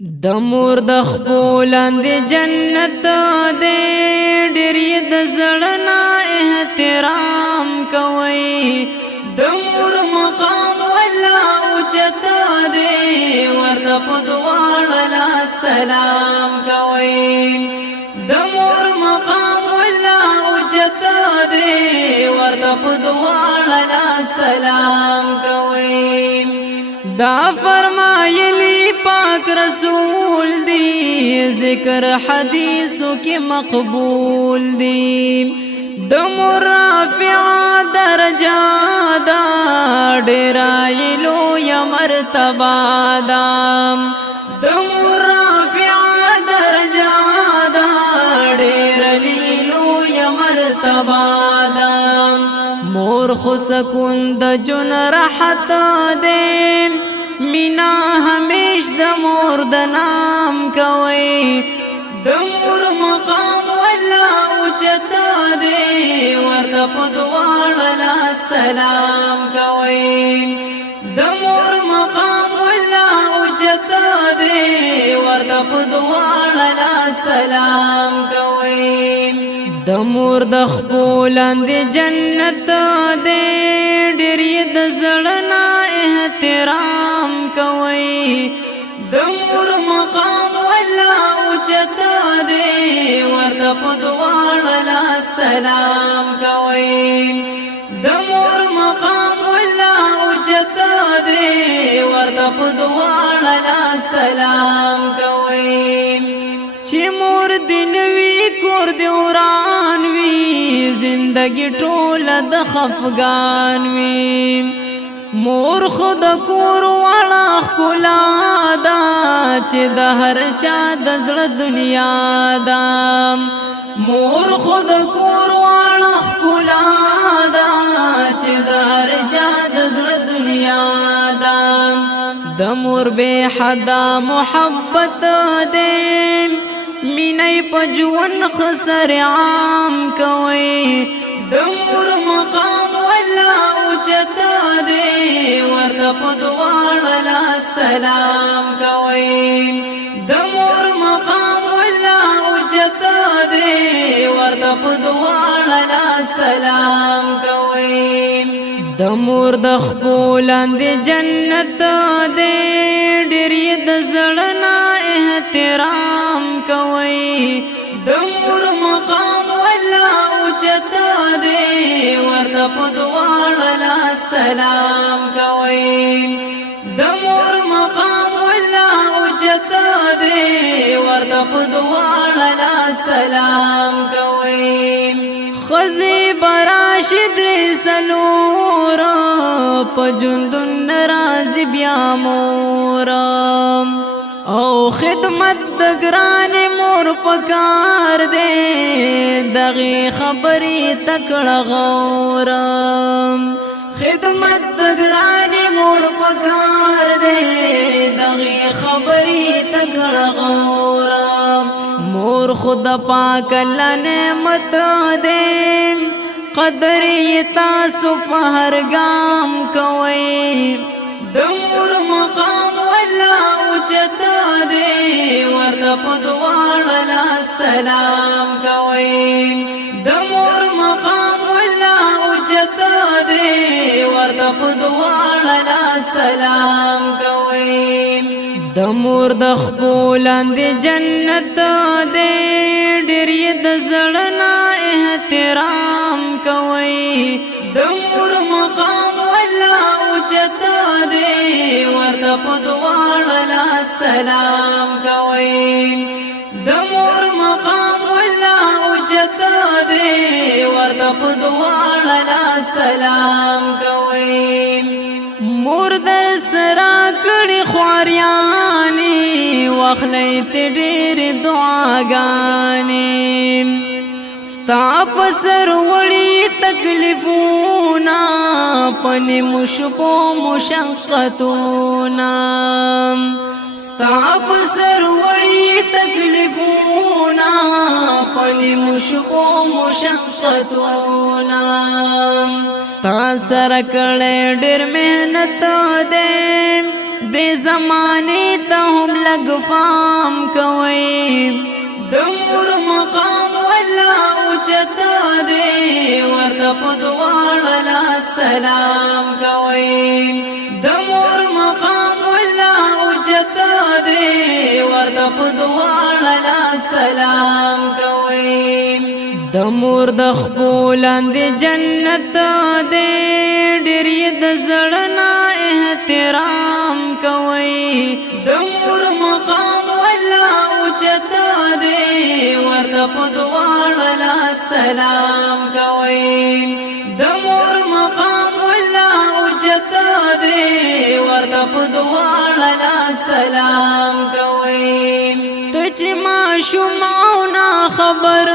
د مور د خپلند جنت دې ډېر یې د زړه احترام کوي د مور مقام ولا اوچت دې ورته په دواړه لاس سلام کوي د مور مقام ولا اوچت دې ورته په دواړه لاس سلام کوي دا فرمایلی پاک رسول دی ذکر حدیثو کی مقبول دی د مور رافع درجہ دا ډیرایلو یا مرتبہ دا د مور رافع درجہ دا ډیرلیلو یا مرتبہ دا مور خو سکون د جن راحت دے مینا ہمیش د مور د نام کوي د مور مقام ولا اوچت دے ورته په دواړه لاس سلام کوي د مور مقام ولا اوچت دے ورته په دواړه لاس سلام کوي د مور د خپلند جنت دې ډېر یې د زړه احترام کوي د مور مقام ولا اوچت دې ورته په دواړه لاس سلام کوي د مور مقام ولا اوچت دې ورته په دواړه لاس سلام کوي چې مور دینوي کور دی وران وی زندگی ټوله د خفګان وی مور خود کور والا خلا دا چې د هر چا د زړه دنیا دا مور خود کور والا خلا دا چې د هر چا د زړه دنیا دا د مور به حدا محبت دې مینای په ژوند خسر عام کوي د مور مقام ولا اوچت دې ورته په دواړه لاس سلام کوي د مور مقام ولا اوچت دې ورته په دواړه لاس سلام کوي د مور د خپلند جنت دې ډېر یې د زړه احترام کوي د مور مقام ولا اوچت دې ورته په دواړه لاس سلام کوي د مور مقام ولا اوچت دې ورته په دواړه لاس سلام کوي خزی براشد سلور په جندن راز بیا مورم او خدمت د ګران مور پکار دے دغه خبرې تکړه غورم خدمت د ګران مور پکار دے دغه خبرې تکړه غورم مور خدا پاک الله نعمت دے قدر یې تاسو په هر ګام کوي د مور مقام ولا اوچت دې ورته په دواړه لاس سلام کوي د مور مقام ولا اوچت دې ورته په دواړه لاس سلام کوي د مور د خپلند جنت دې ډېر یې د زړه احترام کوي د مور مقام ولا اوچت دې ورته په دواړه لاس سلام کوي د مور مقام ولا اوچت دې ورته په دواړه لاس سلام کوي مور در سره کړي خواریانې واخلې ته ډېرې دعاګانې ستا په سر وړي تکلیفونه پنې مشپو مشقتونه ستا په سر وړي تکلیفونه پنې مشپو مشقتونه تا سره کړې ډېر محنت دې د زمانه ته هم لږ فام کوي د مور مقام والله اوچتا دی ورته په دواړه لاس سلام کوي د مور مقام والله اوچتا دی ورته په دواړه لاس سلام کوي د مور د خپلان دی جنت دی ډېر یې د زړه نه احترام کوي د مور مقام والله اوچتا دی ورته په دواړه لاس سلام کوي د مور مقام والله اوچتا دی ورته په دواړه لاس سلام کوي ته چې ماشومونه خبر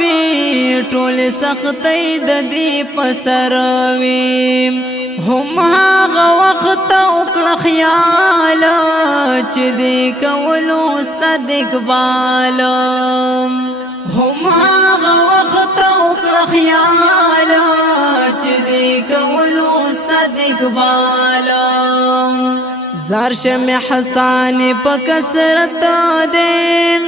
وي ټول سختۍ د دې په سر وي هم هغه وخت وکړه خیال چې دې کولو ستا د اقبال هم هغه وخت وکړه خیال چې دې کولو ستا د اقبال زار شم حسان په کثرت دې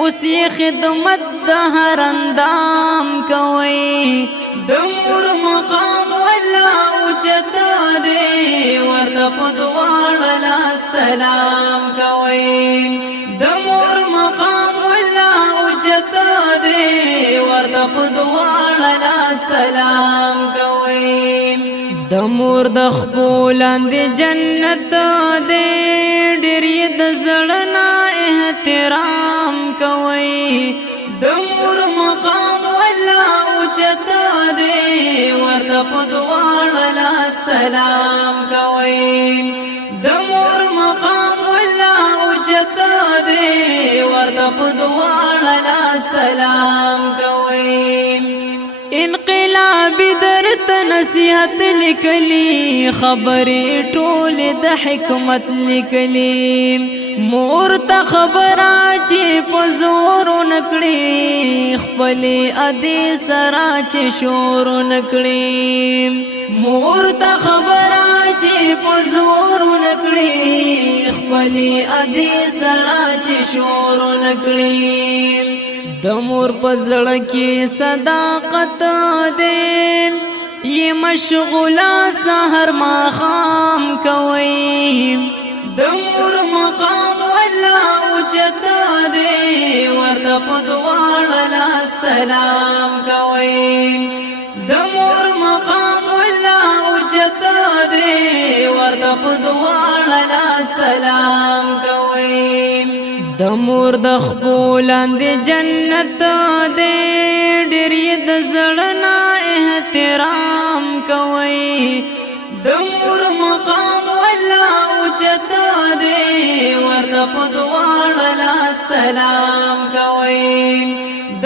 اوس یې خدمت د هر اندام کوي د مور مقام والله اوچتا دی ورته په دواړه لاس سلام کوي د مور مقام والله اوچتا دی ورته په دواړه لاس سلام کوي د مور د خپلان دی جنت دی ډېر یې د زړه نه احترام کوي د مور مقام والله اوچتا دی ورته په دواړه لاس سلام کوي د مور مقام والله اوچتا دی ورته په دواړه لاس سلام کوي انقلابی درته نصیحت لیکلی خبرې ټول د حکمت لیکلی مور ته خبره چې په زور نکړي خپلې ادي سره چې شور نکړي مور ته خبره چې په زور نکړي خپلې ادي سره چې شور نکړي د مور په زړه کې صداقت دی یې مشغوله سحر ماښام کوي د مور مقام والله اوچتا دی ورته په دواړه لاس سلام کوي د مور مقام والله اوچتا دی ورته په دواړه لاس سلام کوي د مور د خپلان دی جنت دی ډېر یې د زړه نه احترام کوي د مور مقام والله اوچتا دی ورته په دواړه لاس سلام کوي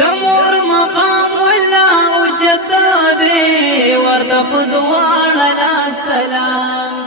د مور مقام والله اوچتا دی ورته په دواړه لاس سلام